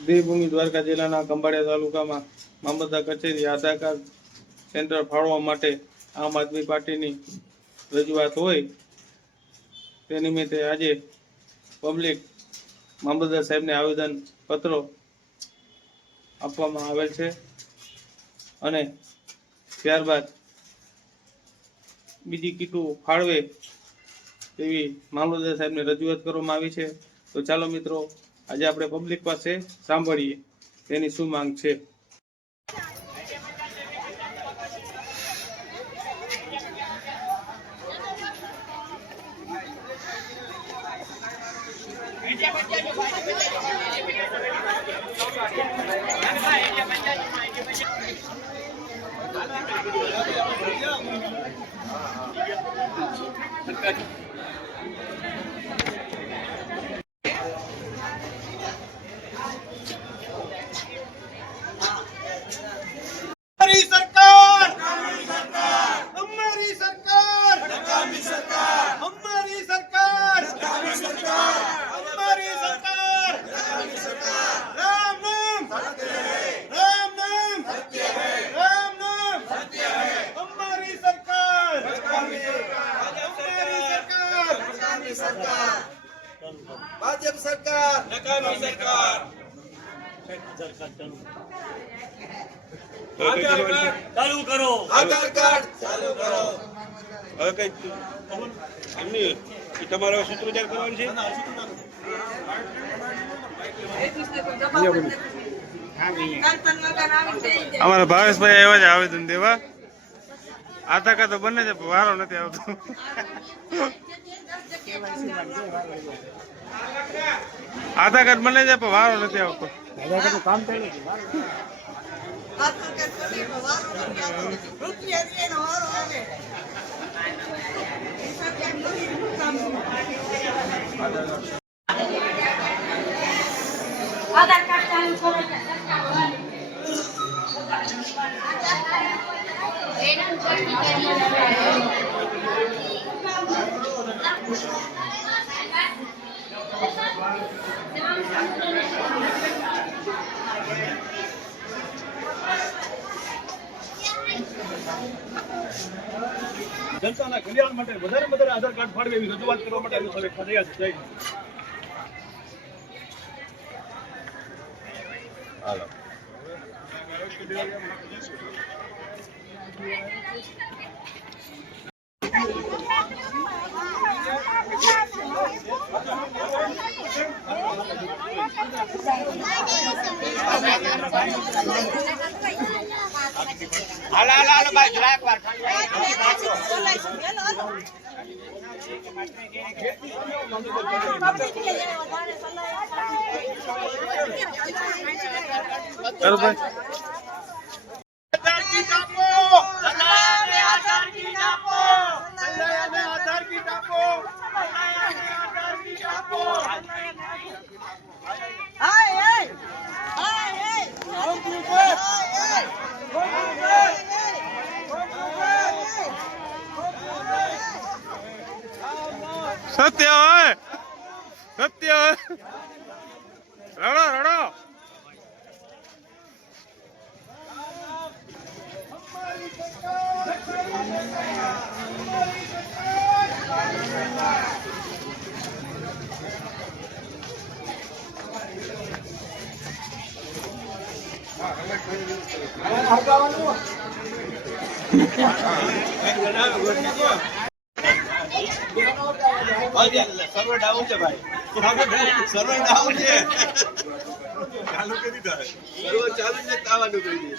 દેવભૂમિ દ્વારકા જિલ્લાના ખંભાળિયા તાલુકામાં મામલતદાર કચેરી આધાર કાર્ડ સેન્ટર ફાળવવા માટે આમ આદમી પાર્ટીની રજૂઆત હોય તે નિમિત્તે આજે પબ્લિક મામલતદાર સાહેબને આવેદન પત્રો આપવામાં આવેલ છે અને ત્યારબાદ બીજી કીટું ફાળવે તેવી મામલતદાર સાહેબને રજૂઆત કરવામાં આવી છે। તો ચાલો મિત્રો આજે આપણે પબ્લિક પાસે સાંભળીએ તેની શું માંગ છે। भाजप सरकार नकामी सरकार चालू करो आधार कार्ड चालू करो। હવે કઈ એમની તમારે સૂત્રોચ્ચાર કરવાનું છે। અમારા ભાવેશભાઈ આવ્યા છે આવેદન દેવા। આધાર કાર્ડ તો બને છે વારો નથી આવતો। આધાર કાર્ડ બને છે પણ વારો નથી આવતો। આધાર કાર્ડ નું કામ ચાલે છે। આધાર કાર્ડ ચાલુ કરો જનતાના કલ્યાણ માટે વધારે આધાર કાર્ડ ફાળવે એવી રજૂઆત કરવા માટે આવ્યું છે। હાલો હાલો ભાઈ જરાક વાર સત્ય હોય સત્ય હોય રડો રડો સર્વર ડાઉન છે ભાઈ સર્વર ડાઉન છે ચાલુ કરી દે સર્વર ચાલુ છે તાવાનું કરી દે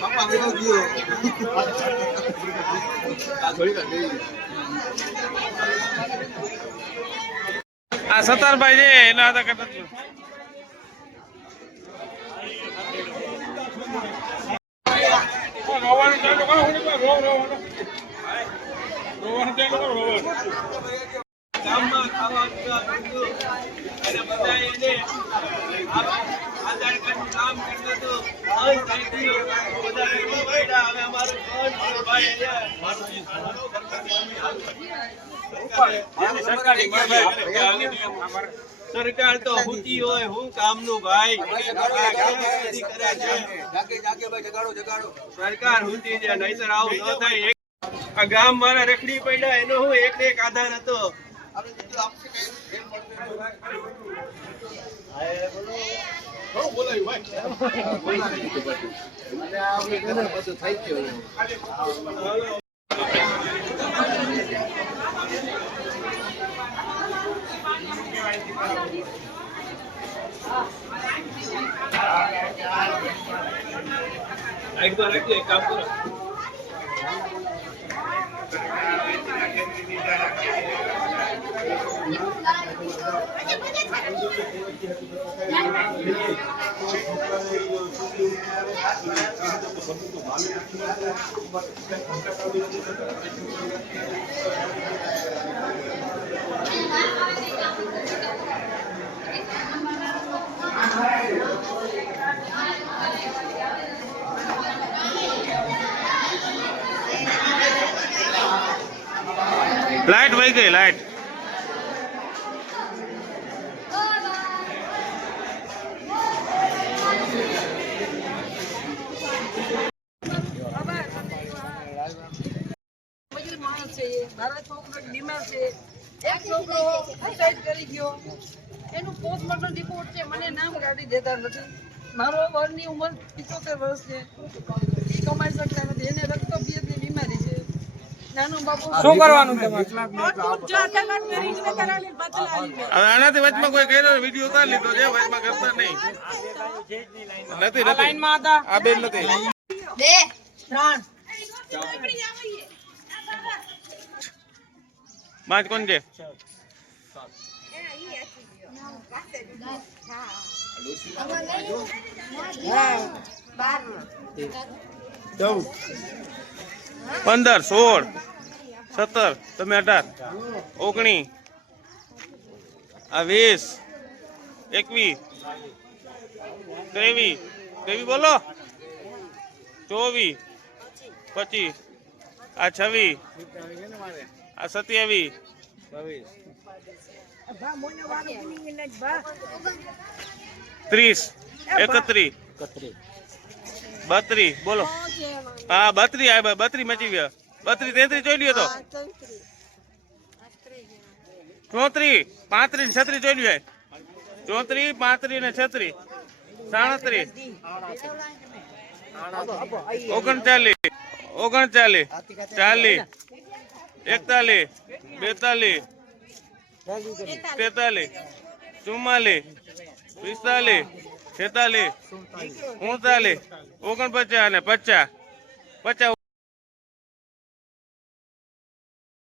પાપા બેનો ગયો આ થોડી વાર દે આ સતારભાઈ છે એના આધાર કાર્ડ રોવાનું ચાલુ કરો રોવાનું ચાલુ કરો ગામમાં ખાવા પીવા બધું અને બધા એને આધાર કાર્ડનું કામ કરતો હતો. બંધ થઈ ગયું. બધા રેડી પડ્યા. હવે અમારું બંધ થયું ભાઈ સરકાર તો ઊંચી હોય હું કામનું ભાઈ સરકાર ઊંચી છે નહીતર આવું ન થાય. આ ગામ મારા રખડી પડ્યા એનો હું એક ને એક આધાર હતો. કામ કરો. લાઈટ વહી ગઈ લાઈટ. મજૂર માણસ છે એ. મારા છોકરો બીમાર છે. એક છોકરો સુસાઇડ કરી ગયો. એનું પોસ્ટમોર્ટમ રિપોર્ટ છે. મને નામ કાઢી દેતા નથી. મારો વરની ઉંમર 75 વર્ષ છે. એ કમાઈ શકતા નથી. એને રક્તપિત્તની બીમારી છે. નાનો બાપુ શું કરવાનું તમારે? હવે આનાથી વચમાં કોઈ કર્યો વિડીયો ઉતાર લીધો છે, વચમાં કરતા નહીં. નથી આ બેન નથી. 2 3 પાંચ કોણ છે? પંદર 16 17 તમે 18 19 આ 20 21 23 બોલો 24 25 આ 26 આ 27 30 31 32 બોલો. હા 32 આ 32 મચી ગયા. 32 33 જોઈ લ્યો તો 34 35 36 જોઈ લ્યો. 34 35 ને 36 37 39 39 40 41 42 43 44 45 46 47 49 49 અને 50